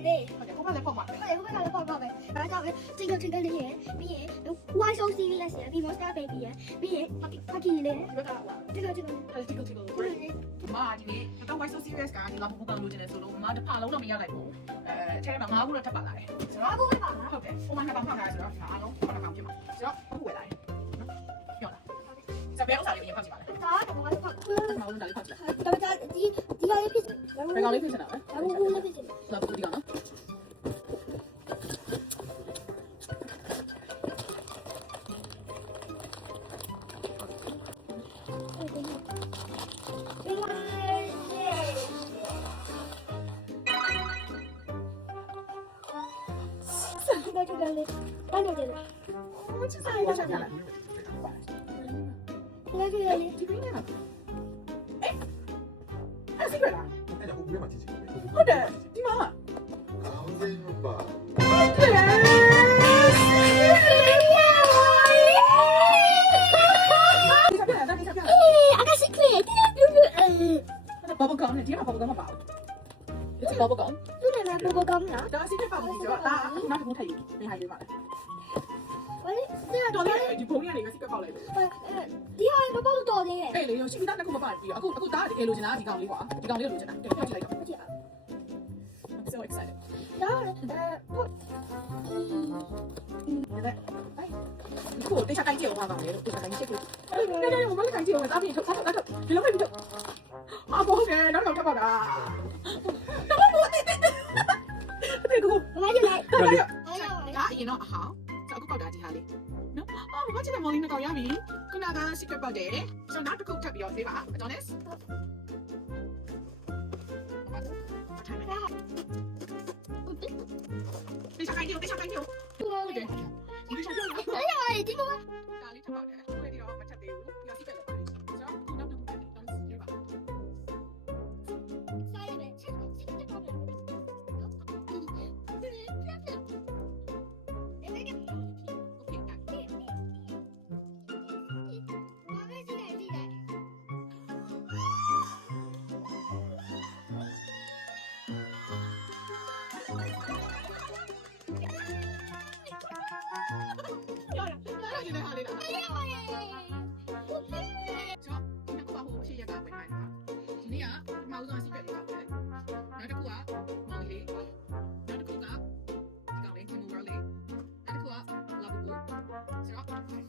嘞。我把它放吧呗。然后这个嘞，比外收 CV 那些，比 Monster Baby，比 Party 嘞。这个。妈，你当 Why so serious 噶？你老母講到真係數到，媽就怕老都未有嚟喎。車嘛5個都出埋嚟。5個會吧？ဟုတ်တယ်，我買係放開咗，အားလုံး放得咁啫嘛。所以不會嚟。有啦。就俾好晒你嘅嘢放住埋嚟。我都打你放住嚟。ဒီကလေးဖြစ်တယ်။ ဘယ်ကောင်လေးဖြစ်နေတာလဲ？ဒါဘူးလေးဖြစ်တယ်။ လာဒီကောင်နော်。这个嘞，看着的嘞。我去啥？我想下来。这个嘞。ဒီကိန်းနဲ့哎，အဲ့စိတ်ရလား အဲ့ဒါဟိုကူထဲမှာကြည့်ကြည့် ဟုတ်တယ်ဒီမှာ ခေါင်းစိမ်းမပါ ဟုတ်တယ်I got secret. bubble gum နဲ့ဒီမှာ bubble gum မပါဘူးဒီ bubble gum 这里面不刚呢。 ဒါစိတ်ပါဘူးဒီတော့ဒါအခုနောက်တစ်ခုထည့်ယူနေဟိုင်းလေးပါလေ 喂，这样 တော်တယ်ဒီပုံရနေကစိတ်ပေါက်လိုက်တယ် ဒီဟာဘာလို့တော်တယ် အဲ့လေရှိပြီးသားတစ်ခုမပါပြီးတော့အခုဒါတကယ်လိုချင်တာဒီကောင်လေးကွာဒီကောင်လေးလိုချင်တာကဲဖတ်ကြည့်လိုက်တော့ မကြည့် I'm so excited ဒါကိုတေချာတိုင်းကြည့်အောင်ပါမယ်တေချာတိုင်းကြည့်လို့နေမမလေးတိုင်းကြည့်အောင်ဒါပြီးတော့ဒီလိုပဲပြီးတော့အဘောနဲ့နောက်တော့ထပ်ပါတာတော့ဘောတေတေကို ဘာလဲလဲ ဒါအရင်တော့အဟောင်းအခုပေါက်တာဒီဟာလေးနော်အော်ဘာချစ်တဲ့မော်လီနဲ့ကောက်ရပြီခုနက secret ပေါက်တယ်ဆိုတော့နောက်တစ်ခုထပ်ပြီးတော့သေးပါ Adonis တေချာတိုင်းကြည့်တေချာတိုင်းကြည့်ဟုတ်တယ်ဒီချာတိုင်း 哎呀，ဒီမှာ ဒါလေးထပ်ပေါက်တယ်အခုဒီတော့မချက်သေးဘူးဒီက secret လည်းပါတယ်ဆိုတော့ခုနောက်တစ်ခုထပ်ပြီး Adonis ကြည့်ပါ စားရမယ်ချက်ချက်ကောင်းတယ်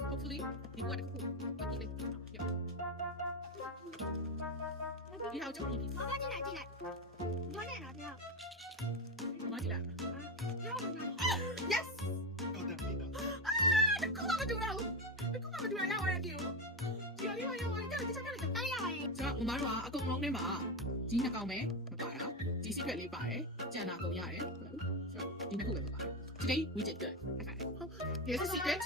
Hopefully, you want to cook. You have to eat. 妈妈进来，我来拿掉。 Mama sila. Yes. ဟုတ်တယ်ပြီနော် The cool mama do now. The cool mama do now. Where are you? You are you. You are. Just tell me. 哎呀喂！ So, mama တို့ကအကုန်လုံးထဲမှာဒီနှစ်ကောင်ပဲမပါတာဒီ secret လေးပါတယ်ကျန်တာအကုန်ရတယ်ဆိုတော့ဒီနှစ်ခုပဲမပါတယ် Today we did good. Okay. Here's the secret.